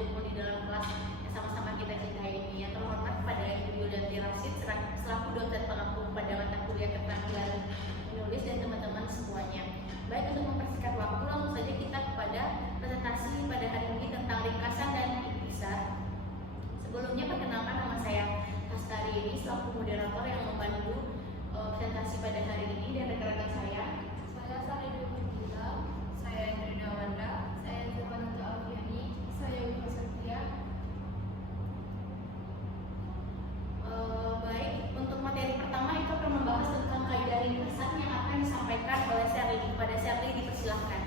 kumpul di dalam kelas yang sama-sama kita cintai ini. Yang terhormat kepada Ibu Yulianti Rasid selaku dosen pengampu pada mata kuliah keterampilan menulis dan teman-teman semuanya. Baik, untuk mempersingkat waktu, langsung saja kita kepada presentasi pada hari ini tentang ringkasan dan ikhtisar. Sebelumnya perkenalkan, nama saya Hastari ini selaku moderator yang membantu presentasi pada hari ini, dan rekan-rekan saya Salih Gilang, saya Indrina Wanda, saya Zamanata Alfiani, saya Wifa Satria. Baik, untuk materi pertama itu akan membahas tentang kaidah ringkasan yang akan disampaikan oleh Sherly. Pada Sherly dipersilahkan.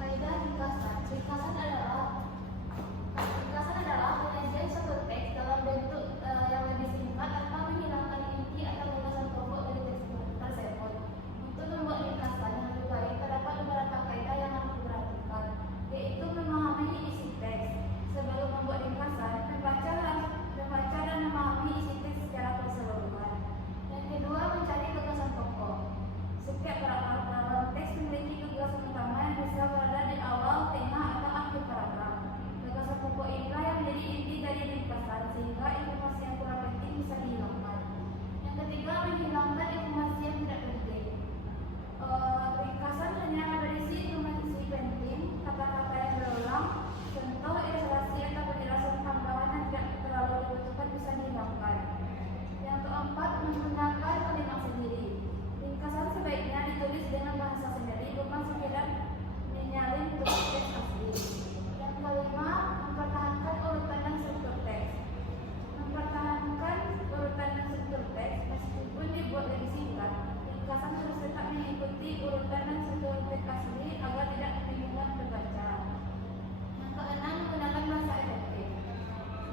Kaidah ringkasan. Ringkasan adalah penyajian suatu teks dalam bentuk yang lebih singkat tanpa menghilangkan inti atau gagasan pokok dari teks tersebut. Untuk membuat ringkasan yang lebih baik, terdapat beberapa kaidah yang harus diperhatikan, yaitu memahami isi teks. Sebelum membuat ringkasan, membaca dan memahami isi teks secara keseluruhan. Yang kedua, mencari gagasan pokok. Setiap paragraf dalam teks memiliki gagasan utama yang bisa berada di awal, tengah, atau akhir paragraf. Gagasan pokok inilah yang menjadi inti dari ringkasan, sehingga informasi yang kurang penting bisa dihilangkan. Yang ketiga, menghilangkan informasi yang tidak penting. Ringkasan hanya berisi informasi penting, kata-kata yang berulang, contoh, ilustrasi, atau penjelasan tambahan yang tidak terlalu dibutuhkan bisa dihilangkan. Yang keempat, menggunakan kalimat sendiri. Ringkasan sebaiknya ditulis dengan bahasa sendiri, bukan sekedar menyalin tulis teks asli. Yang kelima, mempertahankan urutan dan struktur teks. Mempertahankan urutan dan struktur teks meskipun dibuat lebih singkat. Ringkasan harus tetap mengikuti urutan dan struktur teks asli agar tidak membingungkan pembaca. Yang keenam, menggunakan bahasa efektif.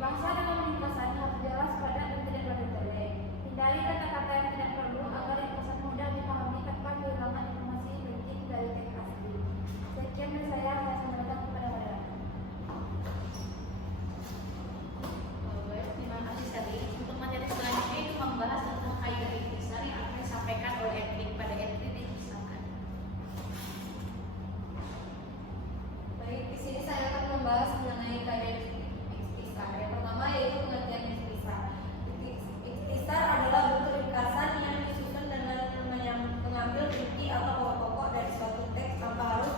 Bahasa dalam ringkasan harus jelas, padat, dan tidak bertele. Hindari kata-kata yang tidak perlu agar ringkasan mudah dipahami tanpa kehilangan informasi penting dari teks asli. Sekian dari saya sampaikan kepada Anda. Baik, terima kasih Sherly. Untuk materi selanjutnya itu membahas tentang kaidah ikhtisar yang akan disampaikan oleh Edwin. Pada Edwin dipersilakan. Baik, di sini saya akan membahas mengenai kaidah ikhtisar. Yang pertama yaitu pengertian ikhtisar. Ikhtisar adalah bentuk ringkasan yang disusun dengan mengambil inti atau pokok-pokok dari suatu teks tanpa harus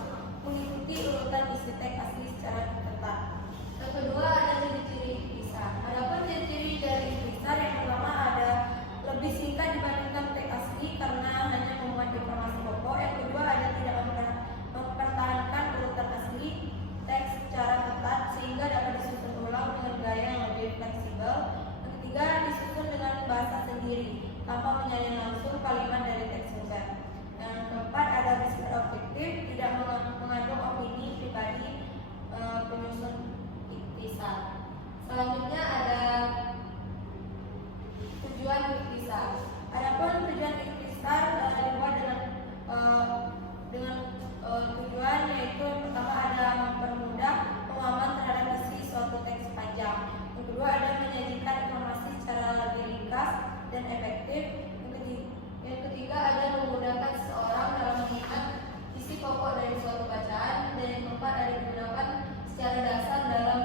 mengikuti urutan isi teks asli secara ketat. Yang kedua ada ciri-ciri ikhtisar. Adapun ciri-ciri dari ikhtisar, yang pertama ada lebih singkat dibandingkan teks asli karena hanya memuat informasi pokok. Yang kedua ada tidak mempertahankan urutan asli teks secara ketat sehingga dapat disusun ulang dengan gaya yang lebih fleksibel. Yang ketiga, disusun dengan bahasa sendiri tanpa menyalin langsung kalimat dari teks sumber. Yang keempat ada bersifat objektif, tidak mengandung opini pribadi penyusun ikhtisar. Selanjutnya ada tujuan ikhtisar. Adapun tujuan ikhtisar dibuat dengan tujuan yaitu pertama ada mempermudah pemahaman terhadap isi suatu teks panjang. Yang kedua ada menyajikan informasi secara lebih ringkas dan efektif. Yang ketiga ada memudahkan seseorang dalam mengingat isi pokok dari suatu bacaan. Dan yang keempat ada digunakan secara dasar dalam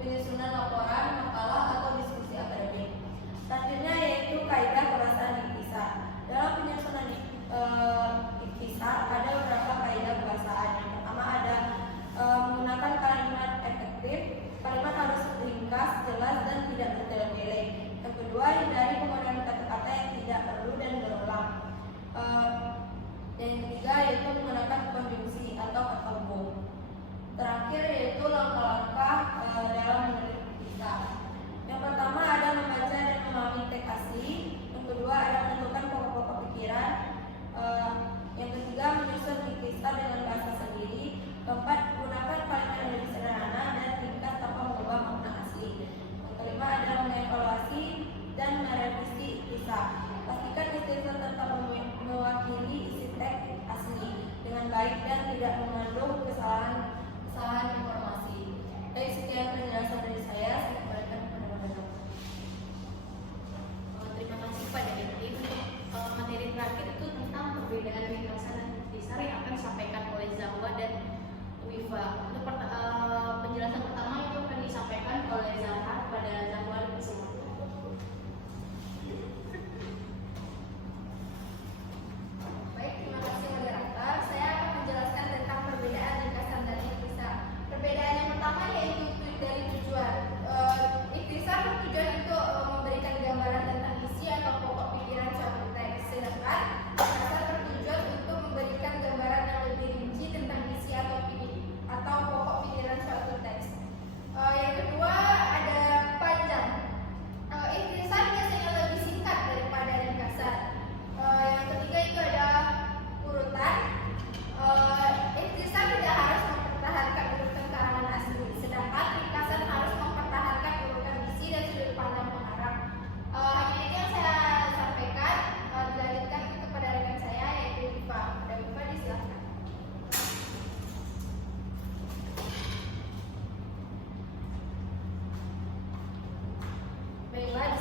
penyusunan laporan, makalah, atau diskusi akademik. Selanjutnya yaitu kaidah kebahasaan ikhtisar. Dalam penyusunan ikhtisar ada beberapa kaidah kebahasaan. Yang pertama ada menggunakan kalimat efektif. Kalimat harus ringkas, jelas, dan tidak bertele-tele. Yang kedua, hindari penggunaan kata-kata yang tidak perlu dan berulang. Dan yang ketiga yaitu menggunakan konjungsi atau kata hubung. Terakhir yaitu langkah-langkah dalam menulis ikhtisar. Yang pertama ada membaca dan memahami teks asli. Yang kedua ada menentukan pokok-pokok pikiran. Yang ketiga menyusun ikhtisar dengan bahasa sendiri. Keempat, gunakan kalimat yang lebih sederhana dan ringkas tanpa mengubah makna asli. Yang kelima adalah mengevaluasi dan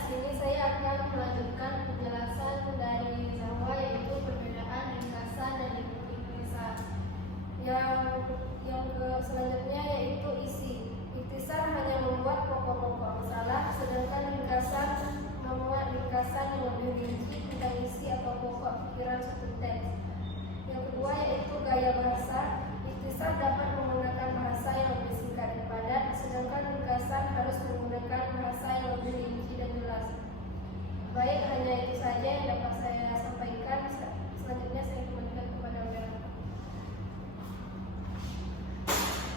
sini saya akan melanjutkan penjelasan dari Jawa, yaitu perbedaan ringkasan dan ikhtisar. Selanjutnya yaitu isi. Ikhtisar hanya membuat pokok-pokok masalah, sedangkan ringkasan memuat ringkasan yang lebih rinci tentang isi atau pokok pikiran suatu teks. Yang kedua yaitu gaya bahasa. Ikhtisar dapat menggunakan bahasa yang lebih singkat dan padat, sedangkan ringkasan harus menggunakan bahasa yang lebih rinci dan jelas. Baik, hanya itu saja yang dapat saya sampaikan. Selanjutnya saya kembalikan kepada Vera.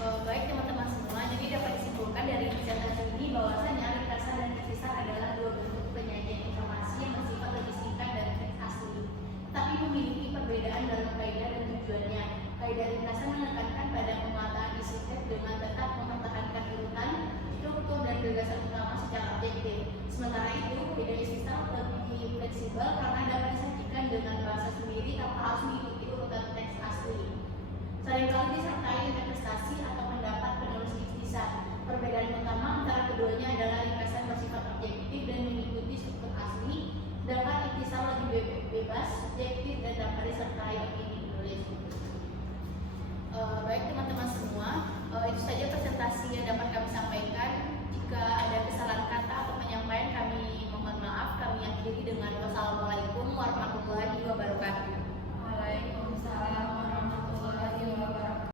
Baik teman-teman semua, jadi dapat disimpulkan dari penjelasan ini bahwasanya ringkasan dan ikhtisar adalah dua bentuk penyajian informasi yang bersifat lebih singkat dari teks asli, tetapi memiliki perbedaan dalam kaidah dan tujuannya. Kaidah ringkasan menekankan pada pemetaan isi teks dengan tetap mempertahankan urutan, struktur, dan gagasan utama secara objektif. Sementara itu, kaidah ikhtisar lebih fleksibel karena dapat disajikan dengan bahasa sendiri tanpa harus mengikuti urutan teks asli. Seringkali disertai interpretasi atau